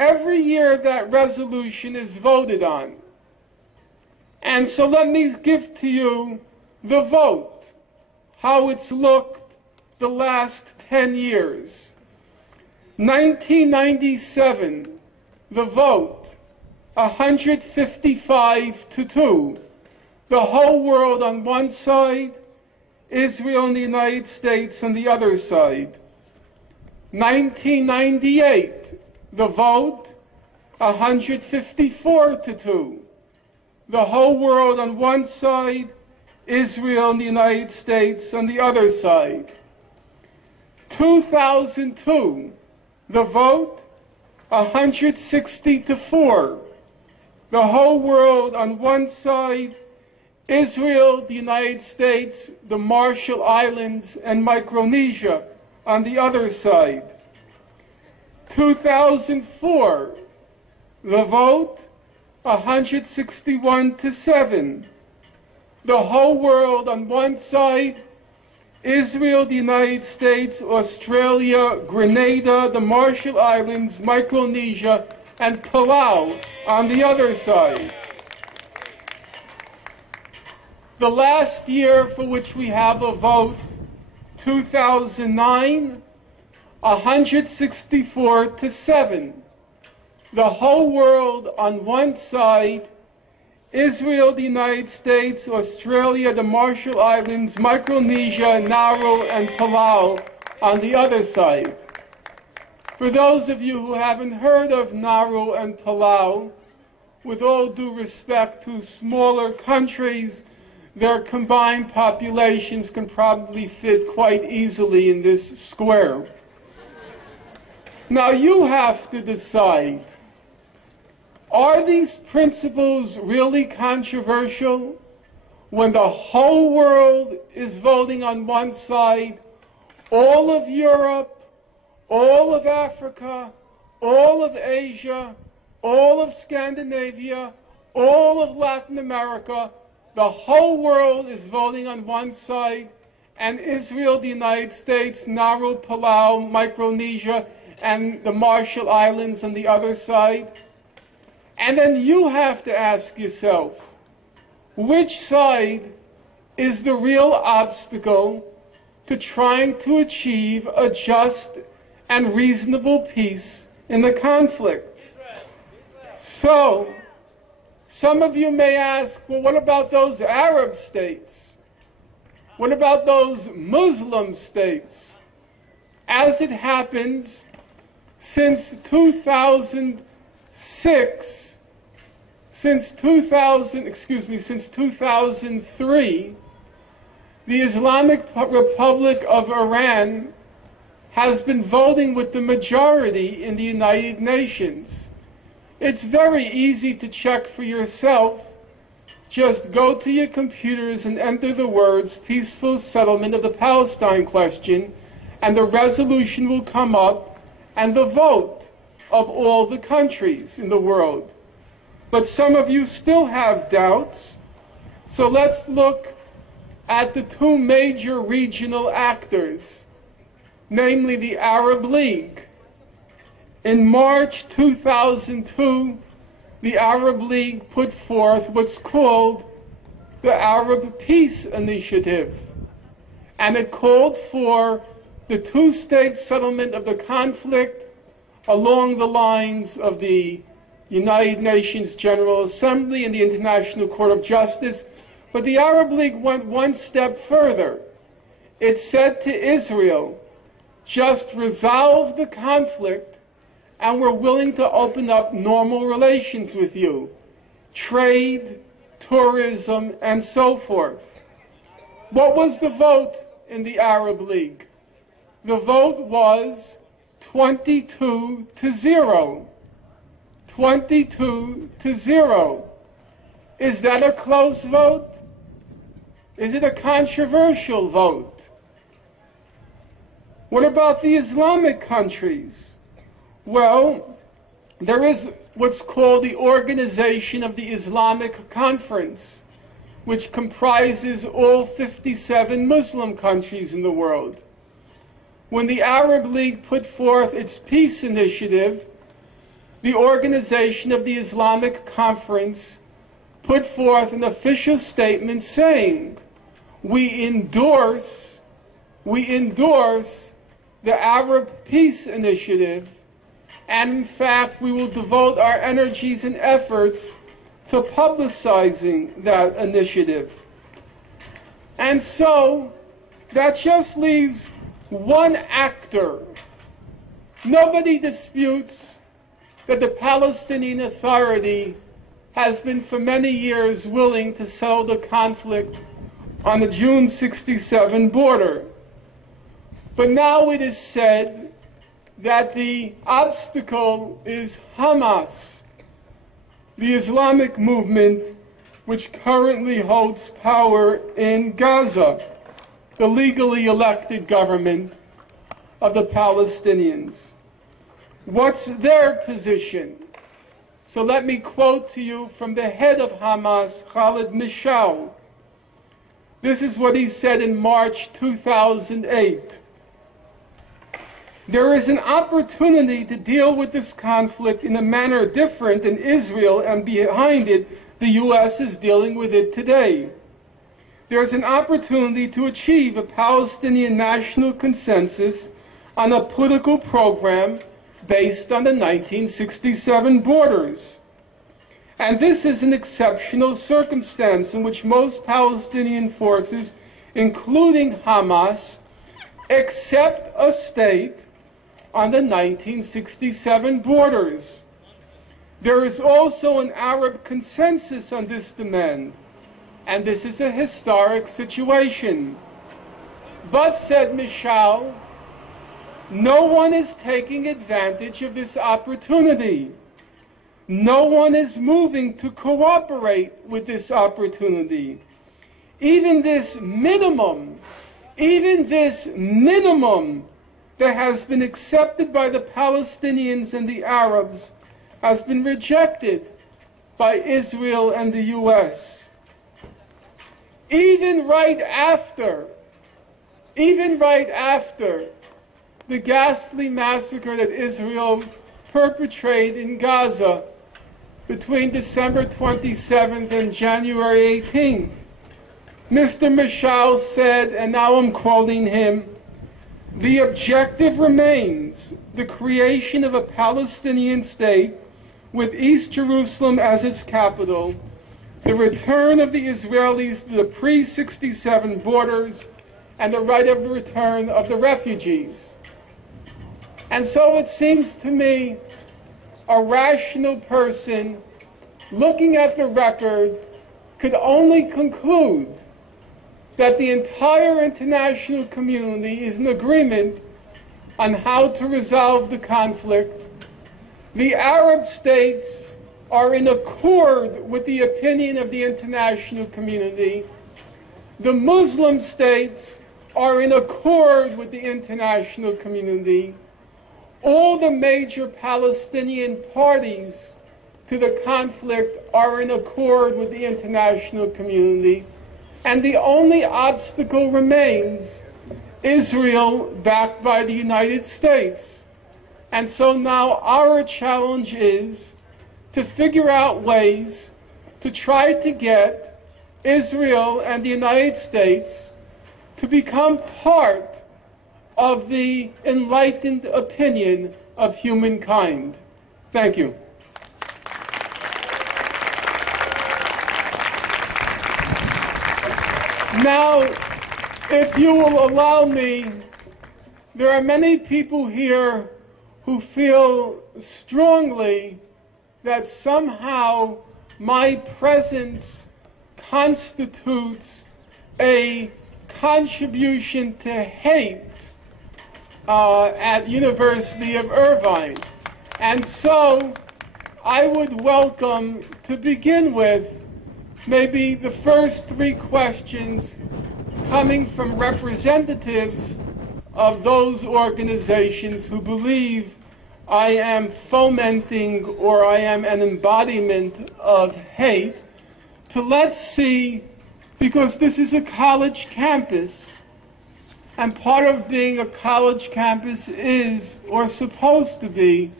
every year that resolution is voted on. And so let me give to you the vote, how it's looked the last 10 years. 1997, the vote, 155-2. The whole world on one side, Israel and the United States on the other side. 1998, the vote, 154-2. The whole world on one side, Israel and the United States on the other side. 2002, the vote, 160-4. The whole world on one side, Israel, the United States, the Marshall Islands, and Micronesia on the other side. 2004, the vote, 161-7. The whole world on one side, Israel, the United States, Australia, Grenada, the Marshall Islands, Micronesia, and Palau on the other side. The last year for which we have a vote, 2009, 164-7. The whole world on one side, Israel, the United States, Australia, the Marshall Islands, Micronesia, Nauru, and Palau on the other side. For those of you who haven't heard of Nauru and Palau, with all due respect to smaller countries, their combined populations can probably fit quite easily in this square. Now you have to decide, are these principles really controversial when the whole world is voting on one side, all of Europe, all of Africa, all of Asia, all of Scandinavia, all of Latin America, the whole world is voting on one side, and Israel, the United States, Nauru, Palau, Micronesia, and the Marshall Islands on the other side? And then you have to ask yourself, which side is the real obstacle to trying to achieve a just and reasonable peace in the conflict? So, some of you may ask, well, what about those Arab states? What about those Muslim states? As it happens, since 2003, the Islamic Republic of Iran has been voting with the majority in the United Nations. It's very easy to check for yourself. Just go to your computers and enter the words peaceful settlement of the Palestine question, and the resolution will come up and the vote of all the countries in the world. But some of you still have doubts, so let's look at the two major regional actors, namely the Arab League. In March 2002, the Arab League put forth what's called the Arab Peace Initiative, and it called for the two-state settlement of the conflict along the lines of the United Nations General Assembly and the International Court of Justice. But the Arab League went one step further. It said to Israel, just resolve the conflict and we're willing to open up normal relations with you, trade, tourism, and so forth. What was the vote in the Arab League? The vote was 22-0. 22-0. Is that a close vote? Is it a controversial vote? What about the Islamic countries? Well, there is what's called the Organization of the Islamic Conference, which comprises all 57 Muslim countries in the world. When the Arab League put forth its peace initiative, the Organization of the Islamic Conference put forth an official statement saying, we endorse the Arab Peace Initiative, and in fact we will devote our energies and efforts to publicizing that initiative. And so that just leaves one actor. Nobody disputes that the Palestinian Authority has been for many years willing to settle the conflict on the June 67 border. But now it is said that the obstacle is Hamas, the Islamic movement which currently holds power in Gaza, the legally elected government of the Palestinians. What's their position? So let me quote to you from the head of Hamas, Khalid Mishal. This is what he said in March 2008. There is an opportunity to deal with this conflict in a manner different than Israel, and behind it, the U.S. is dealing with it today. There is an opportunity to achieve a Palestinian national consensus on a political program based on the 1967 borders. And this is an exceptional circumstance in which most Palestinian forces, including Hamas, accept a state on the 1967 borders. There is also an Arab consensus on this demand, and this is a historic situation. But, said Mishal, no one is taking advantage of this opportunity. No one is moving to cooperate with this opportunity. Even this minimum that has been accepted by the Palestinians and the Arabs has been rejected by Israel and the U.S. Even right after the ghastly massacre that Israel perpetrated in Gaza between December 27th and January 18th. Mr. Mishal said, and now I'm quoting him, "The objective remains the creation of a Palestinian state with East Jerusalem as its capital, the return of the Israelis to the pre-67 borders, and the right of return of the refugees." And so it seems to me a rational person looking at the record could only conclude that the entire international community is in agreement on how to resolve the conflict. The Arab states are in accord with the opinion of the international community. The Muslim states are in accord with the international community. All the major Palestinian parties to the conflict are in accord with the international community. And the only obstacle remains Israel, backed by the United States. And so now our challenge is to figure out ways to try to get Israel and the United States to become part of the enlightened opinion of humankind. Thank you. Now, if you will allow me, there are many people here who feel strongly that somehow my presence constitutes a contribution to hate at University of Irvine. And so I would welcome, to begin with, maybe the first three questions coming from representatives of those organizations who believe I am fomenting or I am an embodiment of hate, to let's see, because this is a college campus, and part of being a college campus is, or supposed to be,